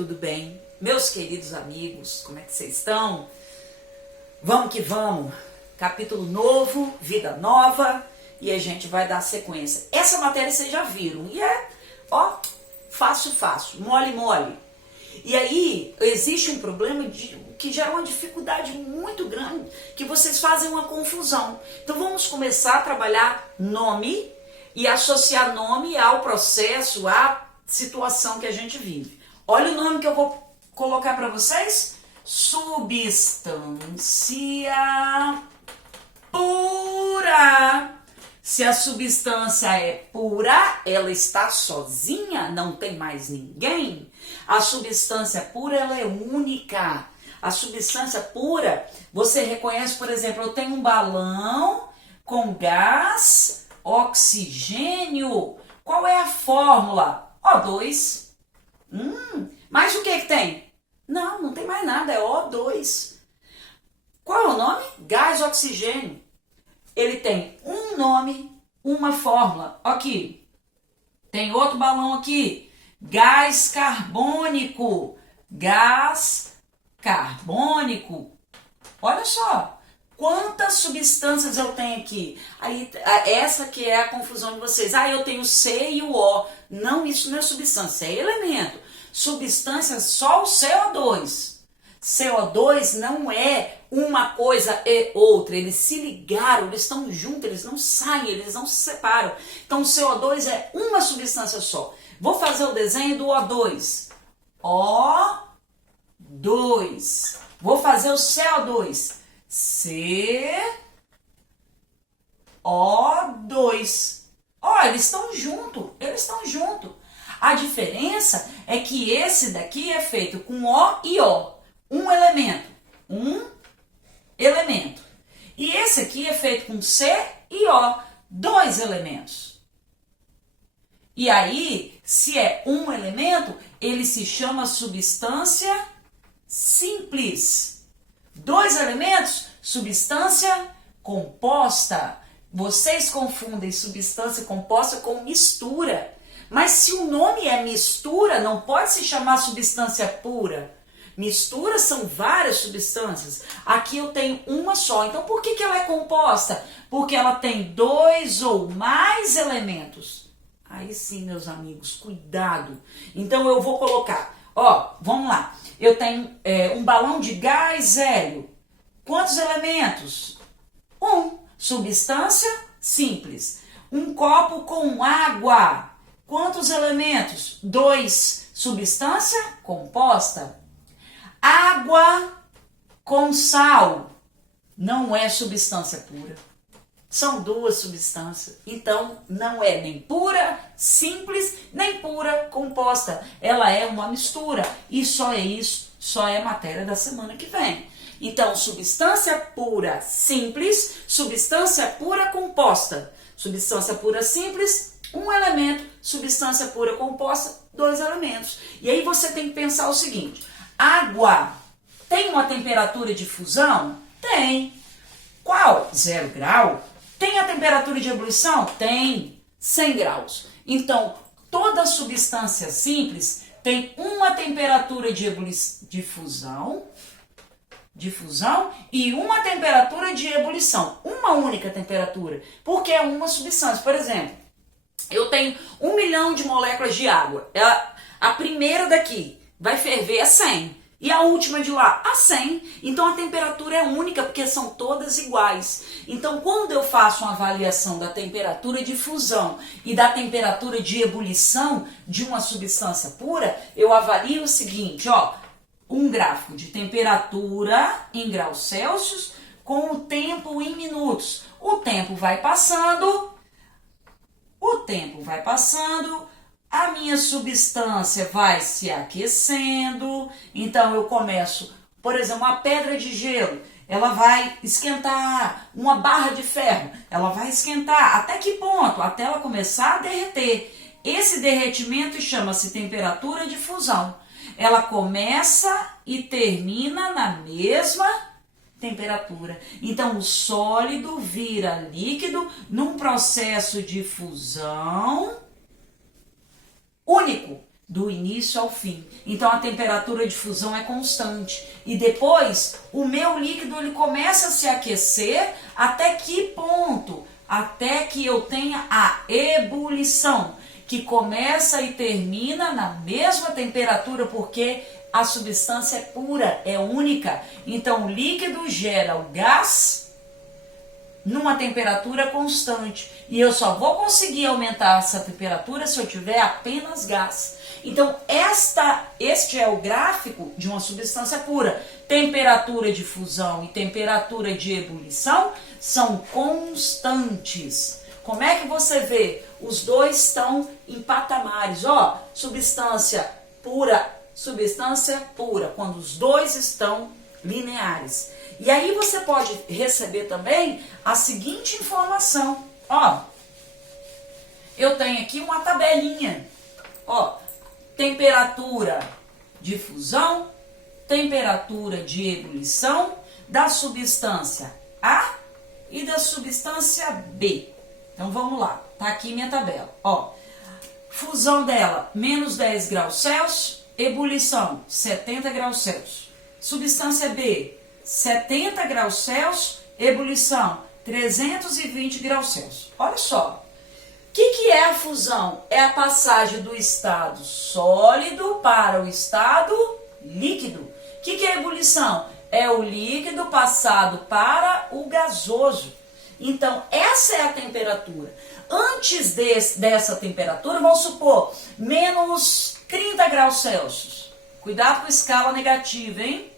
tudo bem? Meus queridos amigos, como é que vocês estão? Vamos que vamos! Capítulo novo, vida nova, e a gente vai dar sequência. Essa matéria vocês já viram, e fácil, mole. E aí, existe um problema que gera uma dificuldade muito grande, que vocês fazem uma confusão. Então vamos começar a trabalhar nome e associar nome ao processo, à situação que a gente vive. Olha o nome que eu vou colocar para vocês. Substância pura. Se a substância é pura, ela está sozinha, não tem mais ninguém. A substância pura, ela é única. A substância pura, você reconhece, por exemplo, eu tenho um balão com gás, oxigênio. Qual é a fórmula? O2. Mas o que tem? Não tem mais nada, é O2. Qual é o nome? Gás oxigênio. Ele tem um nome, uma fórmula. Aqui, tem outro balão aqui. Gás carbônico. Gás carbônico. Olha só, quantas substâncias eu tenho aqui. Aí, essa que é a confusão de vocês. Eu tenho C e o O. Não, isso não é substância, é elemento. Substância é só o CO2. CO2 não é uma coisa e outra, eles se ligaram, eles estão juntos, eles não saem, eles não se separam. Então o CO2 é uma substância só. Vou fazer o desenho do O2. O2. Vou fazer o CO2. CO2. Eles estão juntos, A diferença é que esse daqui é feito com O e O. Um elemento. E esse aqui é feito com C e O, 2 elementos. E aí, se é um elemento, ele se chama substância simples. 2 elementos, substância composta. Vocês confundem substância composta com mistura. Mas se o nome é mistura, não pode se chamar substância pura. Mistura são várias substâncias. Aqui eu tenho uma só. Então por que ela é composta? Porque ela tem 2 ou mais elementos. Aí sim, meus amigos, cuidado. Então eu vou colocar, vamos lá. Eu tenho um balão de gás hélio. Quantos elementos? 1. Substância simples. Um copo com água. Quantos elementos? 2. Substância composta. Água com sal não é substância pura. São 2 substâncias. Então, não é nem pura, simples, nem pura, composta. Ela é uma mistura. E só é isso, só é matéria da semana que vem. Então, substância pura simples, substância pura composta. Substância pura simples, 1 elemento. Substância pura composta, 2 elementos. E aí você tem que pensar o seguinte. Água tem uma temperatura de fusão? Tem. Qual? 0 grau. Tem a temperatura de ebulição? Tem. 100 graus. Então, toda substância simples tem uma temperatura de fusão e uma temperatura de ebulição. Uma única temperatura, porque é uma substância. Por exemplo, eu tenho 1 milhão de moléculas de água. A primeira daqui vai ferver a 100. E a última de lá, a 100. Então a temperatura é única, porque são todas iguais. Então quando eu faço uma avaliação da temperatura de fusão e da temperatura de ebulição de uma substância pura, eu avalio o seguinte, um gráfico de temperatura em graus Celsius com o tempo em minutos. O tempo vai passando, a minha substância vai se aquecendo. Então eu começo, por exemplo, uma pedra de gelo, ela vai esquentar. Uma barra de ferro, ela vai esquentar. Até que ponto? Até ela começar a derreter. Esse derretimento chama-se temperatura de fusão. Ela começa e termina na mesma temperatura. Então o sólido vira líquido num processo de fusão único. do início ao fim. Então a temperatura de fusão é constante. E depois o meu líquido ele começa a se aquecer até que ponto? Até que eu tenha a ebulição, que começa e termina na mesma temperatura, porque a substância é pura, é única. Então o líquido gera o gás numa temperatura constante. E eu só vou conseguir aumentar essa temperatura se eu tiver apenas gás. Então, este é o gráfico de uma substância pura. Temperatura de fusão e temperatura de ebulição são constantes. Como é que você vê? Os dois estão em patamares. Ó, substância pura, quando os dois estão lineares. E aí você pode receber também a seguinte informação. Ó, eu tenho aqui uma tabelinha. Ó, temperatura de fusão, temperatura de ebulição da substância A e da substância B. Então vamos lá, tá aqui minha tabela. Ó, fusão dela, menos 10 graus Celsius, ebulição, 70 graus Celsius. Substância B, 70 graus Celsius, ebulição, 320 graus Celsius. Olha só. O que é a fusão? É a passagem do estado sólido para o estado líquido. O que é a ebulição? É o líquido passado para o gasoso. Então, essa é a temperatura. Antes dessa temperatura, vamos supor, menos 30 graus Celsius. Cuidado com a escala negativa, hein?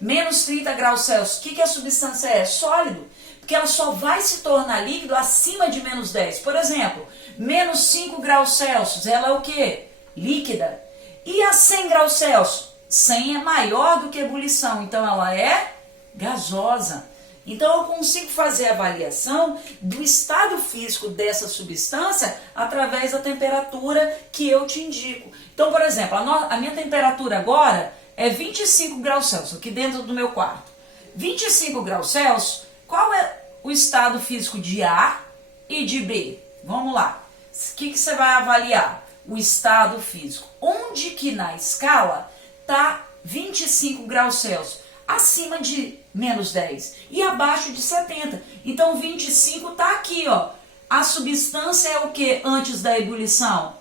Menos 30 graus Celsius. O que a substância é? Sólido. Porque ela só vai se tornar líquido acima de menos 10. Por exemplo, menos 5 graus Celsius, ela é o quê? Líquida. E a 100 graus Celsius? 100 é maior do que a ebulição, então ela é gasosa. Então eu consigo fazer a avaliação do estado físico dessa substância através da temperatura que eu te indico. Então, por exemplo, a minha temperatura agora é 25 graus Celsius, aqui dentro do meu quarto. 25 graus Celsius, qual é o estado físico de A e de B? Vamos lá. O que você vai avaliar? O estado físico. Onde que na escala está 25 graus Celsius? Acima de menos 10 e abaixo de 70. Então 25 está aqui, ó. A substância é o que antes da ebulição?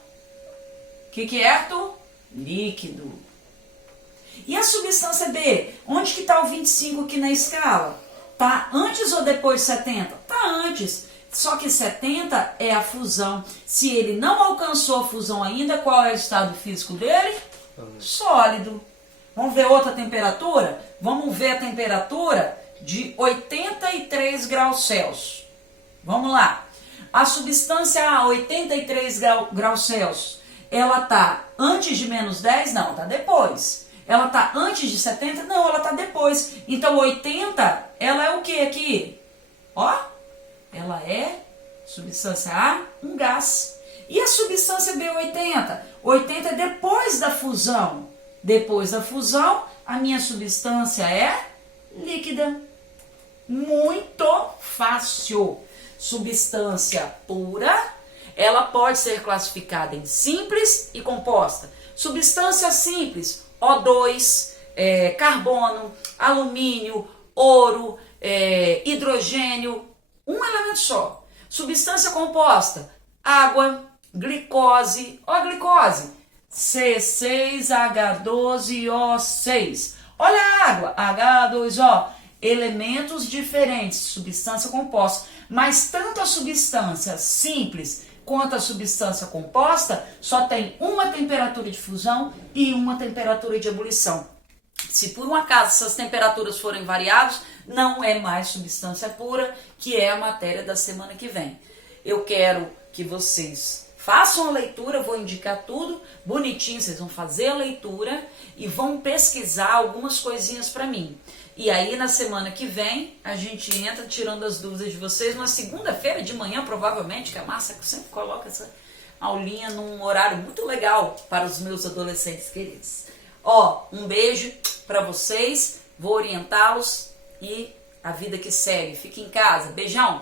O que é, Arthur? Líquido. E a substância B? Onde que está o 25 aqui na escala? Tá antes ou depois de 70? Tá antes. Só que 70 é a fusão. Se ele não alcançou a fusão ainda, qual é o estado físico dele? Sólido. Vamos ver outra temperatura? Vamos ver a temperatura de 83 graus Celsius. Vamos lá. A substância A, 83 graus Celsius, ela tá antes de menos 10? Não, tá depois. Ela tá antes de 70? Não, ela tá depois. Então 80, ela é o que aqui? Ó, ela é, substância A, um gás. E a substância B, 80? 80 é depois da fusão. Depois da fusão, a minha substância é líquida. Muito fácil. Substância pura, ela pode ser classificada em simples e composta. Substância simples, O2, carbono, alumínio, ouro, hidrogênio, um elemento só. Substância composta, água, glicose, ó a glicose, C6H12O6. Olha a água, H2O, elementos diferentes, substância composta. Mas tanto a substância simples quanto a substância composta só tem uma temperatura de fusão e uma temperatura de ebulição. Se por um acaso essas temperaturas forem variadas, não é mais substância pura, que é a matéria da semana que vem. Eu quero que vocês façam a leitura, vou indicar tudo bonitinho, vocês vão fazer a leitura e vão pesquisar algumas coisinhas para mim. E aí na semana que vem a gente entra tirando as dúvidas de vocês, na segunda-feira de manhã provavelmente, que a Márcia sempre coloca essa aulinha num horário muito legal para os meus adolescentes queridos. Ó, um beijo para vocês, vou orientá-los e a vida que segue. Fique em casa, beijão!